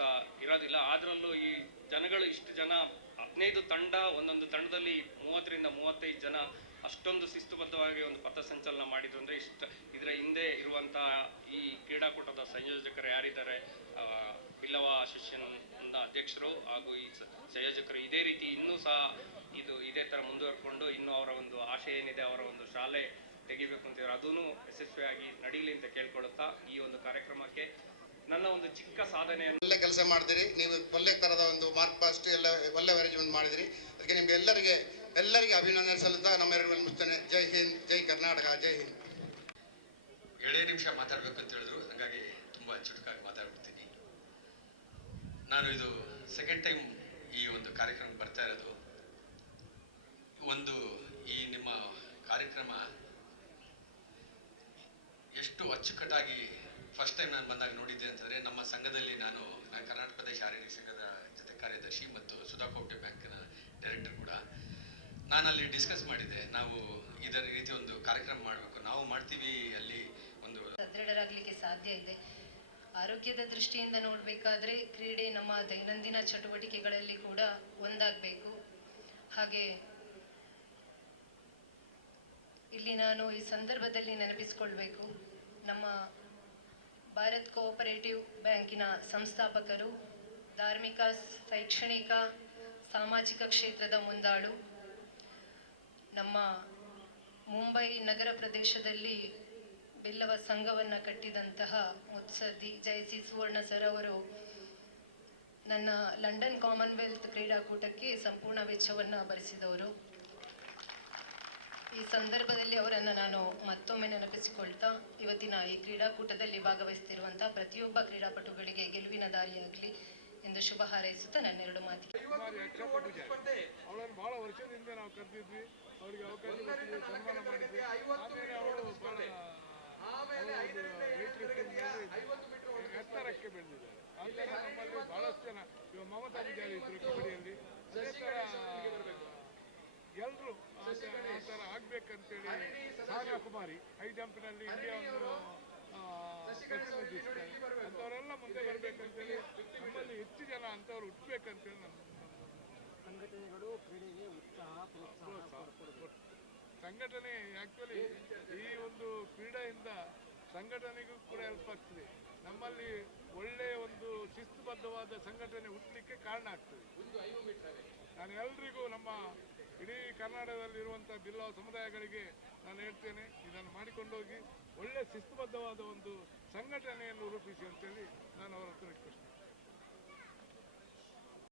ಮಾಡೋದಿಲ್ಲ ಅದರಲ್ಲೂ ಈ ಜನಗಳು ಇಷ್ಟು ಜನ, ಹದಿನೈದು ತಂಡ, ಒಂದೊಂದು ತಂಡದಲ್ಲಿ ಮೂವತ್ತರಿಂದ ಮೂವತ್ತೈದು ಜನ ಅಷ್ಟೊಂದು ಶಿಸ್ತುಬದ್ಧವಾಗಿ ಒಂದು ಪಥಸಂಚಲನ ಮಾಡಿದ್ರು. ಅಂದರೆ ಇಷ್ಟ, ಇದರ ಹಿಂದೆ ಇರುವಂಥ ಈ ಕ್ರೀಡಾಕೂಟದ ಸಂಯೋಜಕರು ಯಾರಿದ್ದಾರೆ? ಬಿಲ್ಲವ ಅಸೋಸಿಯೇಷನ್ ಅಧ್ಯಕ್ಷರು ಹಾಗೂ ಈ ಸಂಯೋಜಕರು ಇದೇ ರೀತಿ ಇನ್ನೂ ಸಹ ಇದು ಇದೇ ಥರ ಮುಂದುವರ್ಕೊಂಡು ಇನ್ನೂ ಅವರ ಒಂದು ಆಶೆ ಏನಿದೆ, ಅವರ ಒಂದು ಶಾಲೆ ತೆಗಿಬೇಕು ಅಂತಿದ್ದಾರೆ ಅದೂ ಯಶಸ್ವಿಯಾಗಿ ನಡೀಲಿ ಅಂತ ಕೇಳ್ಕೊಳ್ಳುತ್ತಾ ಈ ಒಂದು ಕಾರ್ಯಕ್ರಮಕ್ಕೆ ನನ್ನ ಒಂದು ಚಿಕ್ಕ ಸಾಧನೆ ಒಳ್ಳೆ ಕೆಲಸ ಮಾಡಿದಿರಿ ನೀವು ಒಳ್ಳೆ ಥರದ ಒಂದು ಮಾರ್ಕ್ ಪಾಸ್ಟ್ ಎಲ್ಲ ಒಳ್ಳೆ ಅರೇಂಜ್ಮೆಂಟ್ ಮಾಡಿದಿರಿ. ಅದಕ್ಕೆ ನಿಮ್ಗೆ ಎಲ್ಲರಿಗೆ ಎಲ್ಲರಿಗೆ ಅಭಿನಂದನೆ ಸಲ್ಲುತ್ತಾ ನಮ್ಮ ಎರಡು ಮುಗಿಸ್ತೇನೆ ಜೈ ಹಿಂದ್ ಜೈ ಕರ್ನಾಟಕ ಜೈ ಹಿಂದ್. ಏಳೇ ನಿಮಿಷ ಮಾತಾಡಬೇಕು ಅಂತ ಹೇಳಿದ್ರು ಹಾಗಾಗಿ ತುಂಬ ಚುಟುಕಾಗಿ ಮಾತಾಡ್ಬಿಡ್ತೀನಿ. ನಾನು ಇದು ಸೆಕೆಂಡ್ ಟೈಮ್ ಈ ಒಂದು ಕಾರ್ಯಕ್ರಮಕ್ಕೆ ಬರ್ತಾ ಇರೋದು. ಒಂದು ಈ ನಿಮ್ಮ ಕಾರ್ಯಕ್ರಮ ಎಷ್ಟು ಅಚ್ಚುಕಟ್ಟಾಗಿ ಫಸ್ಟ್ ಟೈಮ್ ನಾನು ಬಂದಾಗ ನೋಡಿದ್ದೆ ಅಂತಂದರೆ ನಮ್ಮ ಸಂಘದಲ್ಲಿ ನಾನು ಕರ್ನಾಟಕ ಪ್ರದೇಶ ಶಾರೀರಿಕ ಸಂಘದ ಜೊತೆ ಕಾರ್ಯದರ್ಶಿ ಮತ್ತು ಸುಧಾ ಕೋಪ್ಟೆ ಬ್ಯಾಂಕ್ನ ಡೈರೆಕ್ಟರ್ ಕೂಡ. ನಾನು ಅಲ್ಲಿ ಡಿಸ್ಕಸ್ ಮಾಡಿದ್ದೆ ನಾವು ಇದರ ರೀತಿ ಒಂದು ಕಾರ್ಯಕ್ರಮ ಮಾಡಬೇಕು. ನಾವು ಮಾಡ್ತೀವಿ ಅಲ್ಲಿ ಒಂದು ಸದೃಢರಾಗಲಿಕ್ಕೆ ಸಾಧ್ಯ ಇದೆ. ಆರೋಗ್ಯದ ದೃಷ್ಟಿಯಿಂದ ನೋಡಬೇಕಾದ್ರೆ ಕ್ರೀಡೆ ನಮ್ಮ ದೈನಂದಿನ ಚಟುವಟಿಕೆಗಳಲ್ಲಿ ಕೂಡ ಒಂದಾಗಬೇಕು. ಹಾಗೆ ಇಲ್ಲಿ ನಾನು ಈ ಸಂದರ್ಭದಲ್ಲಿ ನೆನಪಿಸಿಕೊಳ್ಬೇಕು, ನಮ್ಮ ಭಾರತ್ ಕೋಆಪರೇಟಿವ್ ಬ್ಯಾಂಕಿನ ಸಂಸ್ಥಾಪಕರು, ಧಾರ್ಮಿಕ, ಶೈಕ್ಷಣಿಕ, ಸಾಮಾಜಿಕ ಕ್ಷೇತ್ರದ ಮುಂದಾಳು. ನಮ್ಮ ಮುಂಬೈ ನಗರ ಪ್ರದೇಶದಲ್ಲಿ ಬಿಲ್ಲವ ಸಂಘವನ್ನು ಕಟ್ಟಿದಂತಹ ಮುತ್ಸದ್ದಿ ಜಯಸಿ ಸುವರ್ಣ ಸರ್ ಅವರು ನನ್ನ ಲಂಡನ್ ಕಾಮನ್ವೆಲ್ತ್ ಕ್ರೀಡಾಕೂಟಕ್ಕೆ ಸಂಪೂರ್ಣ ವೆಚ್ಚವನ್ನು ಭರಿಸಿದವರು. ಈ ಸಂದರ್ಭದಲ್ಲಿ ಅವರನ್ನು ನಾನು ಮತ್ತೊಮ್ಮೆ ನೆನಪಿಸಿಕೊಳ್ತಾ ಇವತ್ತಿನ ಈ ಕ್ರೀಡಾಕೂಟದಲ್ಲಿ ಭಾಗವಹಿಸುತ್ತಿರುವಂತಹ ಪ್ರತಿಯೊಬ್ಬ ಕ್ರೀಡಾಪಟುಗಳಿಗೆ ಗೆಲುವಿನ ದಾರಿಯಾಗಲಿ ಎಂದು ಶುಭ ಹಾರೈಸುತ್ತಾ ನನ್ನೆರಡು ಮಾತಿ. ಬಹಳ ವರ್ಷದಿಂದ ನಾವು ಕರೆದಿದ್ವಿ. ಅವರಿಗೆ ಅವಕಾಶ ಕೊಟ್ಟಿದ್ವಿ ಸನ್ಮಾನ ಮಾಡಿದ್ವಿ ಆಮೇಲೆ ಬಹಳ ಎತ್ತರಕ್ಕೆ ಬೆಳೆದಿದ್ದಾರೆ. ನಮ್ಮಲ್ಲಿ ಬಹಳಷ್ಟು ಜನ ಇವಾಗ ಮಮತಾ ಪೂಜಾರಿ ಇದ್ರು ಕಬಡ್ಡಿಯಲ್ಲಿ ಅದೇ ಥರ ಎಲ್ಲರೂ ಆ ಥರ ಆಗ್ಬೇಕಂತೇಳಿ ಕುಮಾರಿ ಹೈ ಜಂಪ್ನಲ್ಲಿ ಇಂಡಿಯಾ ಒಂದು ಅಂಥವರೆಲ್ಲ ಮುಂದೆ ಬರಬೇಕಂತೇಳಿ ನಮ್ಮಲ್ಲಿ ಹೆಚ್ಚು ಜನ ಅಂಥವ್ರು ಹುಟ್ಟಬೇಕಂತೇಳಿ ನಮ್ಮ ಸಂಘಟನೆಗಳು ಕ್ರೀಡೆಗೆ ಉತ್ಸಾಹ ಪ್ರೋತ್ಸಾಹ ಸಂಘಟನೆ ಆಕ್ಚುಲಿ ಈ ಒಂದು ಕ್ರೀಡೆಯಿಂದ ಸಂಘಟನೆಗೂ ಕೂಡ ಹೆಲ್ಪ್ ಆಗ್ತದೆ. ನಮ್ಮಲ್ಲಿ ಒಳ್ಳೆಯ ಒಂದು ಶಿಸ್ತುಬದ್ಧವಾದ ಸಂಘಟನೆ ಹುಟ್ಟಲಿಕ್ಕೆ ಕಾರಣ ಆಗ್ತದೆ. ನಾನು ಎಲ್ರಿಗೂ ನಮ್ಮ ಇಡೀ ಕರ್ನಾಟಕದಲ್ಲಿರುವಂಥ ಬಿಲ್ಲವ ಸಮುದಾಯಗಳಿಗೆ ನಾನು ಹೇಳ್ತೇನೆ ಇದನ್ನು ಮಾಡಿಕೊಂಡೋಗಿ ಒಳ್ಳೆಯ ಶಿಸ್ತುಬದ್ಧವಾದ ಒಂದು ಸಂಘಟನೆಯನ್ನು ರೂಪಿಸಿ ಅಂತೇಳಿ ನಾನು ಅವರ ಹತ್ರ ರಿಕ್ವೆಸ್ಟ್